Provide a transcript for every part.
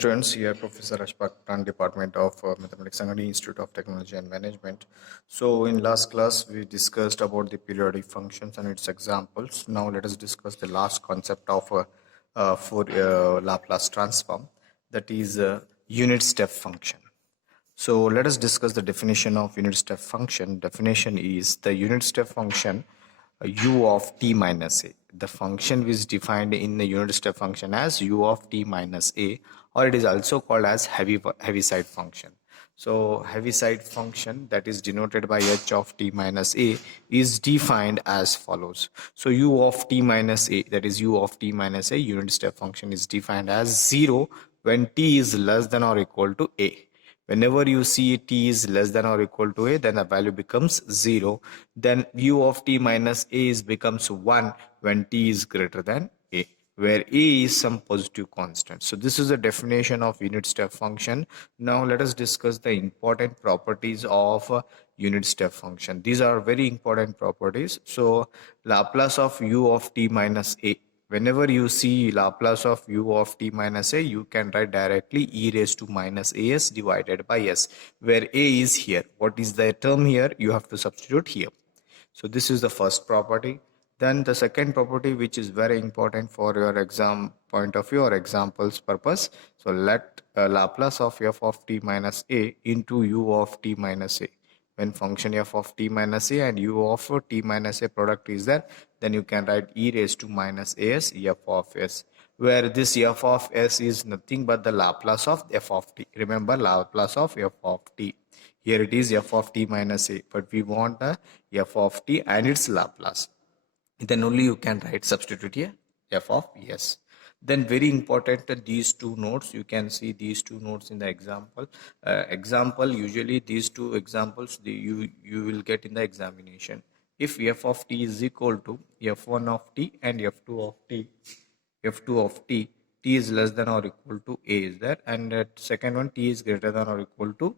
Students, here Professor Ashfaq Khan, Department of Mathematics, Sangani Institute of Technology and Management. So in last class, we discussed about the periodic functions and its examples. Now let us discuss the last concept of Laplace transform, that is unit step function. So let us discuss the definition of unit step function. Definition is the unit step function u of t minus a. The function is defined in the unit step function as u of t minus a, or it is also called as Heaviside function. So Heaviside function, that is denoted by h of t minus a, is defined as follows. So u of t minus a, that is u of t minus a unit step function, is defined as 0 when t is less than or equal to a. Whenever you see t is less than or equal to a, then the value becomes 0. Then u of t minus a becomes 1 when t is greater than a, where a is some positive constant. So this is the definition of unit step function. Now let us discuss the important properties of unit step function. These are very important properties. So Laplace of u of t minus a. Whenever you see Laplace of u of t minus a, you can write directly e raised to minus as divided by s, where a is here. What is the term here? You have to substitute here. So this is the first property. Then the second property, which is very important for your exam point of view or examples purpose. So let Laplace of f of t minus a into u of t minus a. When function f of t minus a and u of t minus a product is there, then you can write e raised to minus as f of s, where this f of s is nothing but the Laplace of f of t. Remember, Laplace of f of t. Here it is f of t minus a, but we want the f of t and its Laplace. Then only you can write, substitute here, f of s. Then very important, these two notes, you can see these two notes in the example. Usually these two examples you will get in the examination. If f of t is equal to f1 of t and f2 of t, t is less than or equal to a is there, and second one, t is greater than or equal to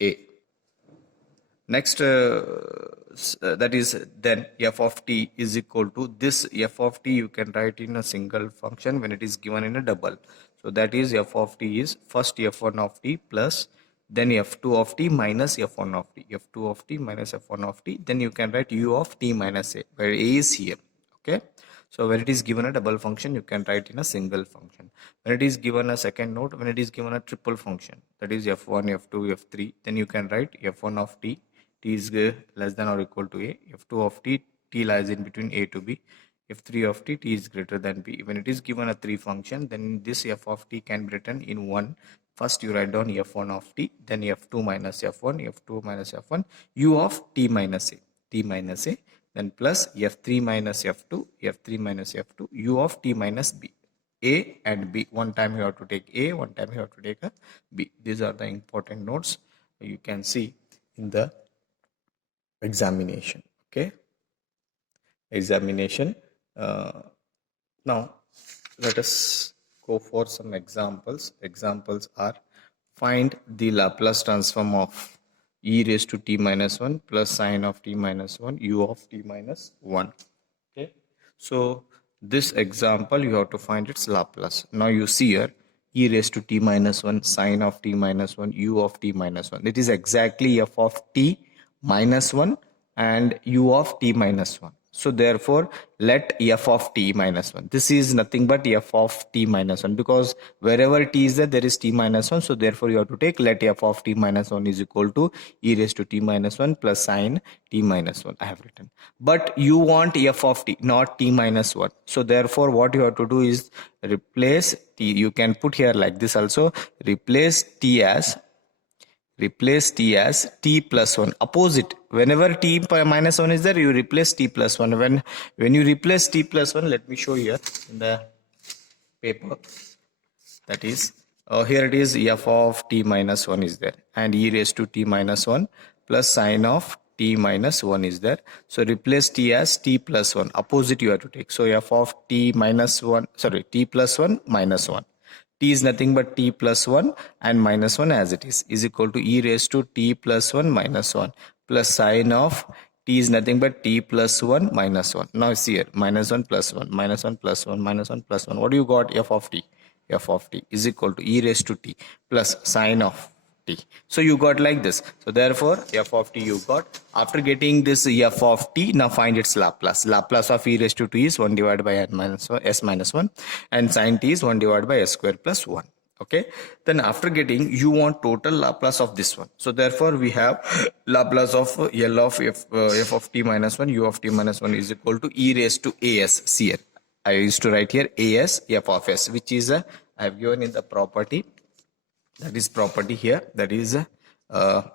a. Next, that is then f of t is equal to this f of t you can write in a single function when it is given in a double. So that is f of t is first f1 of t plus then f2 of t minus f1 of t, f2 of t minus f1 of t. Then you can write u of t minus a, where a is here. Okay. So when it is given a double function, you can write in a single function. When it is given a second note, when it is given a triple function, that is f1, f2, f3, then you can write f1 of t, t is less than or equal to a, f2 of t, t lies in between a to b, f3 of t, t is greater than b. When it is given a 3 function, then this f of t can be written in 1. First you write down f1 of t, then f2 minus f1, f2 minus f1, u of t minus a, then plus f3 minus f2, f3 minus f2, u of t minus b. A and b, one time you have to take a, one time you have to take a b. These are the important notes you can see in the examination. Okay, examination. Now let us go for some examples. Examples are: find the Laplace transform of e raised to t minus 1 plus sine of t minus 1 u of t minus 1. Okay, so this example you have to find its Laplace. Now you see here e raised to t minus 1 sine of t minus 1 u of t minus 1. It is exactly f of t minus 1 and u of t minus 1. So therefore let f of t minus 1. This is nothing but f of t minus 1, because wherever t is there is t minus 1. So therefore you have to take let f of t minus 1 is equal to e raised to t minus 1 plus sine t minus 1. I have written. But you want f of t, not t minus 1. So therefore what you have to do is replace t. You can put here like this also. Replace t as t plus 1. Opposite. Whenever t minus 1 is there, you replace t plus 1. When you replace t plus 1, let me show here in the paper. That is, here it is f of t minus 1 is there, and e raised to t minus 1 plus sine of t minus 1 is there. So replace t as t plus 1. Opposite you have to take. So f of t minus 1, sorry, t plus 1 minus 1. T is nothing but t plus 1 and minus 1 as it is equal to e raised to t plus 1 minus 1 plus sine of t is nothing but t plus 1 minus 1. Now see here, minus 1 plus 1, minus 1 plus 1, minus 1 plus 1. What do you got? F of t. f of t is equal to e raised to t plus sine of t. So you got like this. So therefore f of t you got. After getting this f of t, now find its Laplace. Laplace of e raised to t is 1 divided by n minus 1, s minus 1, and sine t is 1 divided by s square plus 1. Okay, then after getting, you want total Laplace of this one. So therefore we have Laplace of L of f of t minus 1 u of t minus 1 is equal to e raised to as here. I used to write here as f of s, which is I have given in the property, that is property here, that is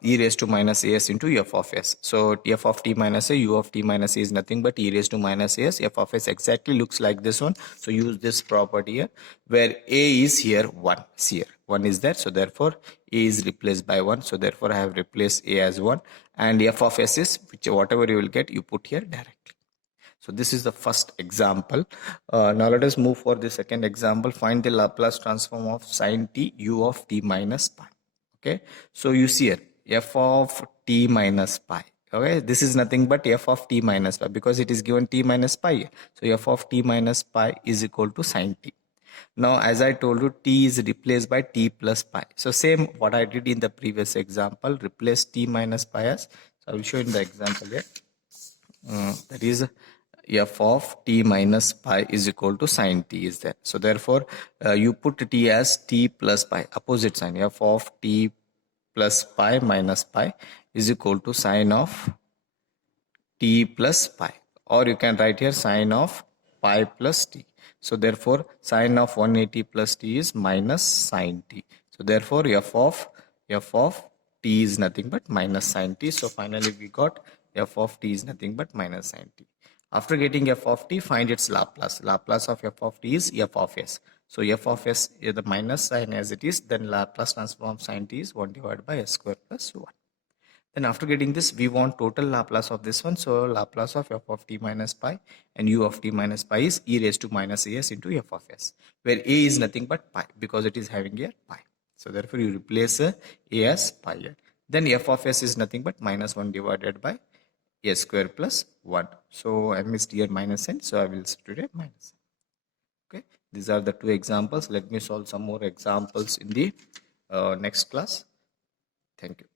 e raised to minus as into f of s. So f of t minus a, u of t minus a is nothing but e raised to minus as. F of s exactly looks like this one. So use this property here, where a is here 1. Here 1 is there, so therefore a is replaced by 1. So therefore I have replaced a as 1, and f of s is which whatever you will get, you put here directly. So this is the first example. Now let us move for the second example. Find the Laplace transform of sine t u of t minus pi. Okay, so you see here f of t minus pi. Okay, this is nothing but f of t minus pi, because it is given t minus pi. So f of t minus pi is equal to sine t. Now as I told you, t is replaced by t plus pi. So same what I did in the previous example, replace t minus pi as. So I will show in the example here. That is f of t minus pi is equal to sine t is there. So therefore you put t as t plus pi, opposite sign, f of t plus pi minus pi is equal to sine of t plus pi, or you can write here sine of pi plus t. So therefore sine of 180 plus t is minus sine t. So therefore f of t is nothing but minus sine t. So finally we got f of t is nothing but minus sine t. After getting f of t, find its Laplace. Laplace of f of t is f of s. So f of s is the minus sign as it is, then Laplace transform of sine t is 1 divided by s square plus 1. Then after getting this, we want total Laplace of this one. So Laplace of f of t minus pi and u of t minus pi is e raised to minus as into f of s, where a is nothing but pi, because it is having here pi. So therefore you replace a as pi here. Then f of s is nothing but minus 1 divided by a square plus 1. So I missed here minus sign, so I will substitute a minus sign. Okay, these are the two examples. Let me solve some more examples in the next class. Thank you.